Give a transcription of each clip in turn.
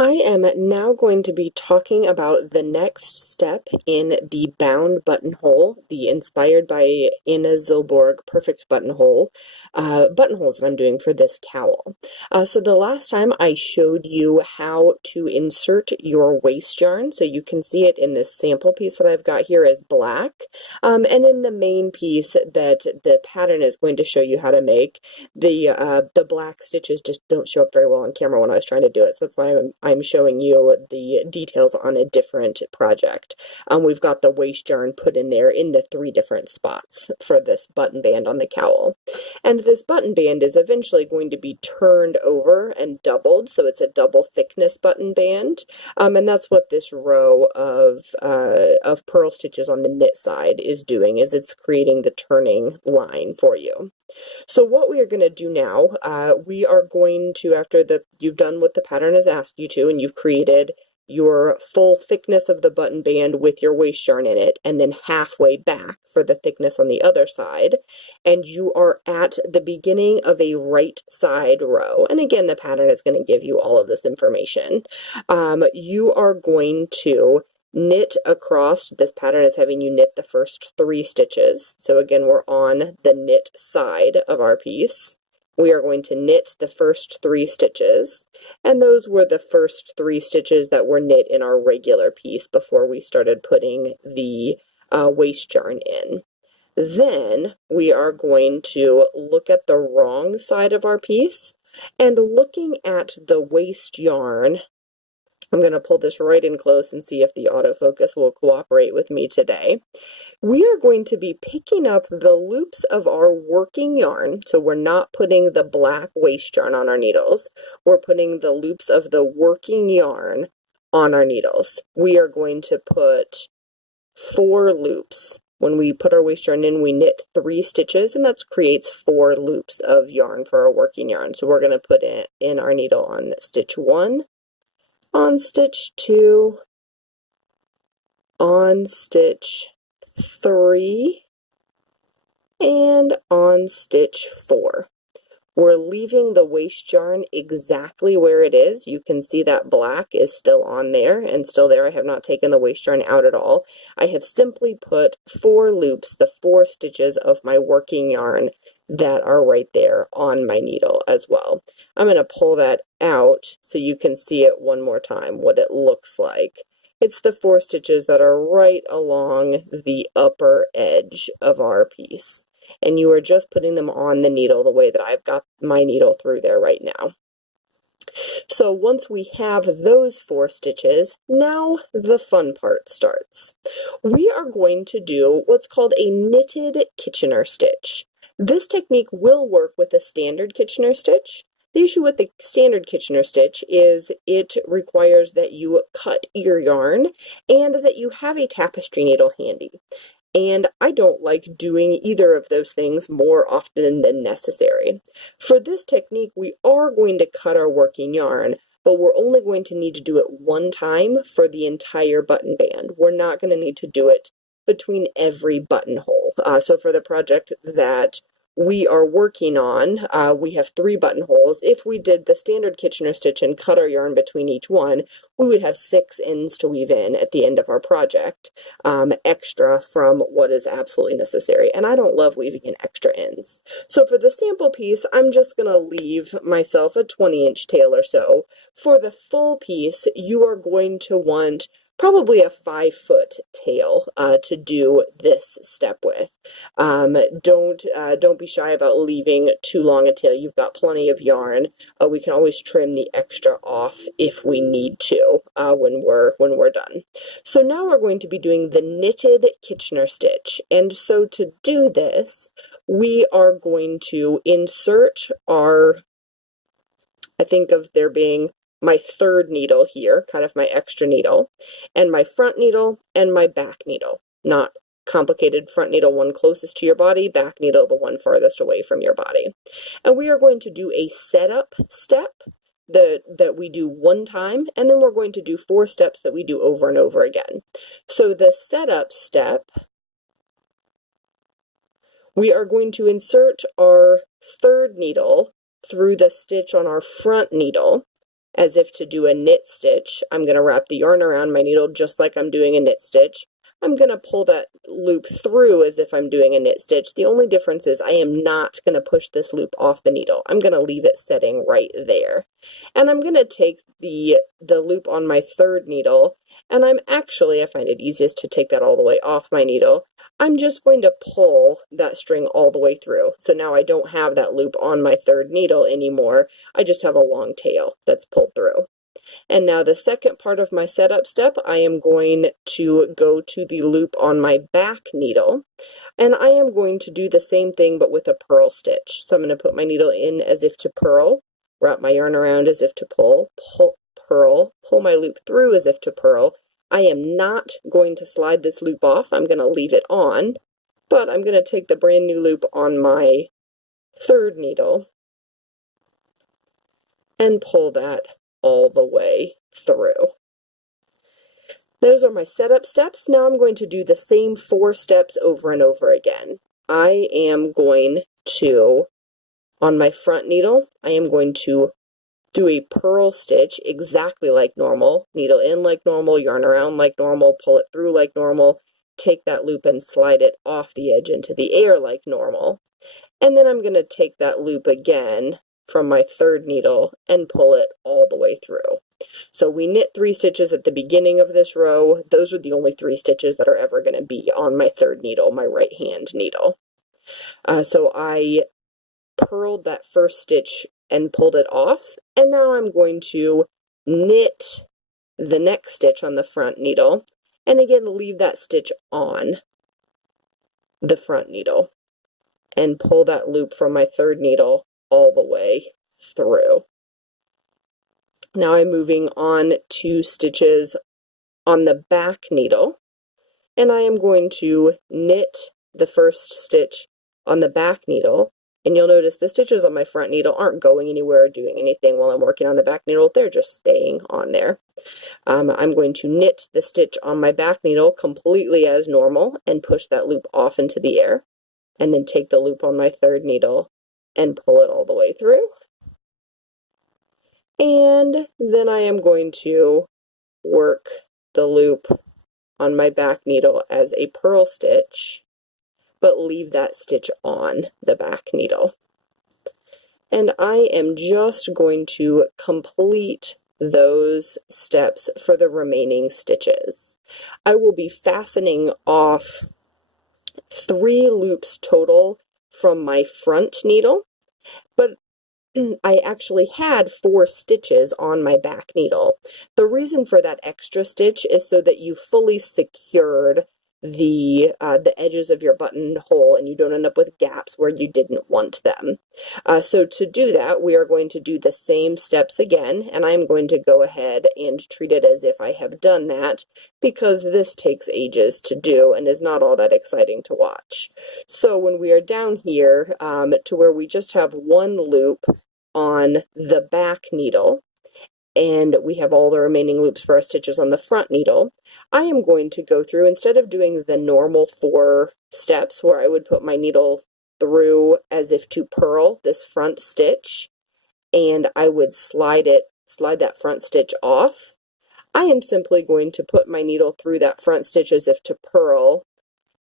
I am now going to be talking about the next step in the bound buttonhole, the inspired by Anna Zilboorg perfect buttonhole, buttonholes that I'm doing for this cowl. So the last time I showed you how to insert your waist yarn, so you can see it in this sample piece that I've got here is black, and in the main piece that the pattern is going to show you how to make, the black stitches just don't show up very well on camera when I was trying to do it, so that's why I'm showing you the details on a different project. We've got the waist yarn put in there in the 3 different spots for this button band on the cowl. And this button band is eventually going to be turned over and doubled, so it's a double thickness button band. And that's what this row of purl stitches on the knit side is doing, is it's creating the turning line for you. So what we are going to do now, we are going to, after you've done what the pattern has asked you to, and you've created your full thickness of the button band with your waist yarn in it, and then halfway back for the thickness on the other side, and you are at the beginning of a right side row. And again, the pattern is going to give you all of this information. You are going to knit across. This pattern is having you knit the first 3 stitches. So again, we're on the knit side of our piece. We are going to knit the first 3 stitches, and those were the first 3 stitches that were knit in our regular piece before we started putting the waist yarn in. Then we are going to look at the wrong side of our piece, and looking at the waist yarn, I'm going to pull this right in close and see if the autofocus will cooperate with me today. We are going to be picking up the loops of our working yarn, so we're not putting the black waist yarn on our needles. We're putting the loops of the working yarn on our needles. We are going to put 4 loops. When we put our waist yarn in, we knit 3 stitches, and that creates 4 loops of yarn for our working yarn. So we're going to put it in our needle on stitch 1, on stitch 2, on stitch 3, and on stitch 4. We're leaving the waist yarn exactly where it is. You can see that black is still on there and still there. I have not taken the waist yarn out at all. I have simply put 4 loops, the 4 stitches of my working yarn that are right there on my needle as well. I'm going to pull that out so you can see it one more time, what it looks like. It's the 4 stitches that are right along the upper edge of our piece. And you are just putting them on the needle the way that I've got my needle through there right now. So once we have those 4 stitches, now the fun part starts. We are going to do what's called a knitted Kitchener stitch. This technique will work with a standard Kitchener stitch. The issue with the standard Kitchener stitch is it requires that you cut your yarn and that you have a tapestry needle handy. And I don't like doing either of those things more often than necessary. For this technique, we are going to cut our working yarn, but we're only going to need to do it one time for the entire button band. We're not going to need to do it between every buttonhole. So for the project that we are working on, we have 3 buttonholes. If we did the standard Kitchener stitch and cut our yarn between each one, we would have 6 ends to weave in at the end of our project, extra from what is absolutely necessary. And I don't love weaving in extra ends. So for the sample piece, I'm just going to leave myself a 20-inch tail or so. For the full piece, you are going to want probably a 5-foot tail to do this step with. Don't be shy about leaving too long a tail. You've got plenty of yarn. We can always trim the extra off if we need to when we're done. So now we're going to be doing the knitted Kitchener stitch. And so to do this, we are going to insert our, I think of there being my 3rd needle here, kind of my extra needle, and my front needle and my back needle. Not complicated, front needle one closest to your body, back needle the one farthest away from your body. And we are going to do a setup step that we do one time, and then we're going to do 4 steps that we do over and over again. So the setup step, we are going to insert our 3rd needle through the stitch on our front needle, as if to do a knit stitch. I'm going to wrap the yarn around my needle just like I'm doing a knit stitch. I'm going to pull that loop through as if I'm doing a knit stitch. The only difference is I am not going to push this loop off the needle. I'm going to leave it setting right there. And I'm going to take the loop on my third needle, and I find it easiest to take that all the way off my needle. I'm just going to pull that string all the way through. So now I don't have that loop on my third needle anymore. I just have a long tail that's pulled through. And now the second part of my setup step, I am going to go to the loop on my back needle, and I am going to do the same thing but with a purl stitch. So I'm going to put my needle in as if to purl, wrap my yarn around as if to pull, purl, pull my loop through as if to purl. I am not going to slide this loop off. I'm going to leave it on, but I'm going to take the brand new loop on my third needle and pull that all the way through. Those are my setup steps. Now I'm going to do the same 4 steps over and over again. I am going to, on my front needle, I am going to do a purl stitch exactly like normal, needle in like normal, yarn around like normal, pull it through like normal, take that loop and slide it off the edge into the air like normal. And then I'm going to take that loop again from my third needle and pull it all the way through. So we knit 3 stitches at the beginning of this row. Those are the only 3 stitches that are ever going to be on my third needle, my right hand needle. So I purled that first stitch and pulled it off, and now I'm going to knit the next stitch on the front needle, and again leave that stitch on the front needle and pull that loop from my third needle all the way through. Now I'm moving on to stitches on the back needle, and I am going to knit the first stitch on the back needle, and you'll notice the stitches on my front needle aren't going anywhere or doing anything while I'm working on the back needle. They're just staying on there. I'm going to knit the stitch on my back needle completely as normal and push that loop off into the air, and then take the loop on my third needle and pull it all the way through. And then I am going to work the loop on my back needle as a purl stitch, but leave that stitch on the back needle. And I am just going to complete those steps for the remaining stitches. I will be fastening off 3 loops total from my front needle, but I actually had 4 stitches on my back needle. The reason for that extra stitch is so that you fully secured the edges of your buttonhole and you don't end up with gaps where you didn't want them. So to do that, we are going to do the same steps again, and I'm going to go ahead and treat it as if I have done that, because this takes ages to do and is not all that exciting to watch. So when we are down here to where we just have 1 loop on the back needle, and we have all the remaining loops for our stitches on the front needle, I am going to go through, instead of doing the normal 4 steps where I would put my needle through as if to purl this front stitch, and I would slide that front stitch off, I am simply going to put my needle through that front stitch as if to purl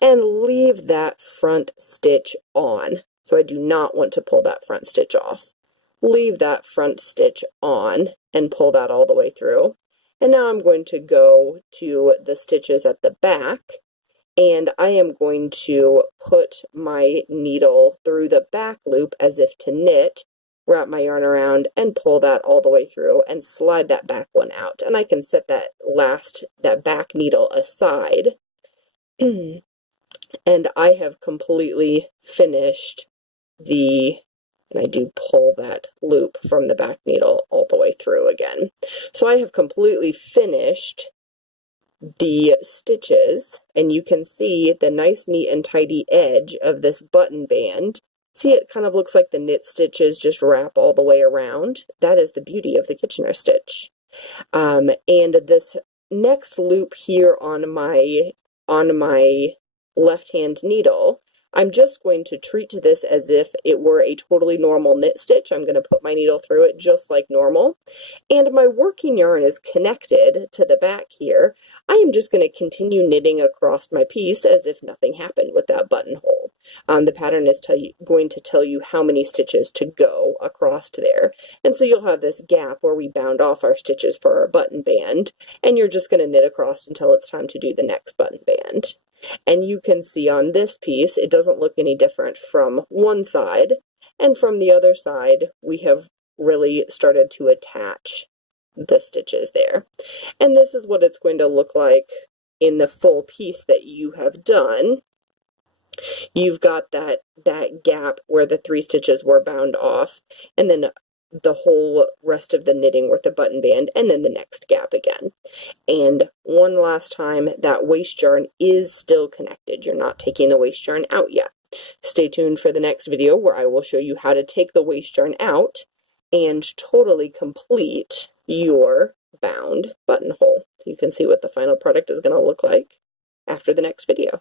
and leave that front stitch on. So I do not want to pull that front stitch off. Leave that front stitch on and pull that all the way through. And now I'm going to go to the stitches at the back, and I am going to put my needle through the back loop as if to knit, wrap my yarn around and pull that all the way through and slide that back one out. And I can set that back needle aside. And I have completely finished and I do pull that loop from the back needle all the way through again. So I have completely finished the stitches, and you can see the nice, neat, and tidy edge of this button band. See, it kind of looks like the knit stitches just wrap all the way around. That is the beauty of the Kitchener stitch. And this next loop here on my left hand needle, I'm just going to treat this as if it were a totally normal knit stitch. I'm going to put my needle through it just like normal. And my working yarn is connected to the back here. I am just going to continue knitting across my piece as if nothing happened with that buttonhole. The pattern is going to tell you how many stitches to go across there. And so you'll have this gap where we bound off our stitches for our button band, and you're just going to knit across until it's time to do the next button band. And you can see on this piece, it doesn't look any different from one side, and from the other side, we have really started to attach the stitches there. And this is what it's going to look like in the full piece that you have done. You've got that gap where the 3 stitches were bound off, and then the whole rest of the knitting with the button band, and then the next gap again. And one last time, that waste yarn is still connected. You're not taking the waste yarn out yet. Stay tuned for the next video where I will show you how to take the waste yarn out and totally complete your bound buttonhole. So you can see what the final product is going to look like after the next video.